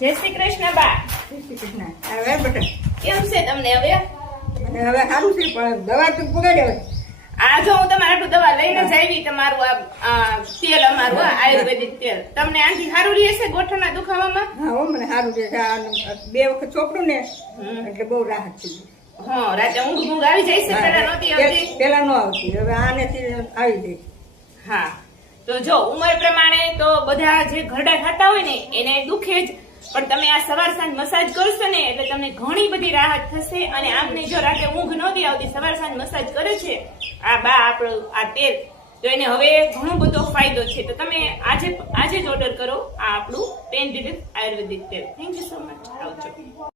જય શ્રી કૃષ્ણ બા. જય શ્રી કૃષ્ણ. હવે બેટા કેમ છે તમને હવે? અને હવે સારું છે પણ દવા તો પગાડે હવે. આ જો હું તમારું દવા લઈને જ આવી, તમારું આ તેલ અમારું આયુર્વેદિક તેલ તમને આથી સારું રહેશે ગોઠણના દુખાવામાં? હા હો, મને સારું છે. આ 2 વખત ચોપડું ને એટલે બહુ રાહત થઈ ગઈ. હા, રાતે ઊંઘ આવી જાય છે? પેલા નહોતી આવતી? પેલા ન આવતી, હવે આનેથી આવી જાય. હા, તો જો ઉંમર પ્રમાણે તો બધા જે ઘરડા ખાતા હોય ને એને દુખે જ, પણ તમે આ સવાર સાંજ મસાજ કરશો ને એટલે તમને ઘણી બધી રાહત થશે. અને આપને જો રાતે ઊંઘ નહોતી આવતી, સવાર સાંજ મસાજ કરે છે આ બા આપણું આ તેલ, તો એને હવે ઘણો બધો ફાયદો છે. તો તમે આજે જ ઓર્ડર કરો આ આપણું પેન રિલીફ આયુર્વેદિક તેલ. Thank you so much. આવજો.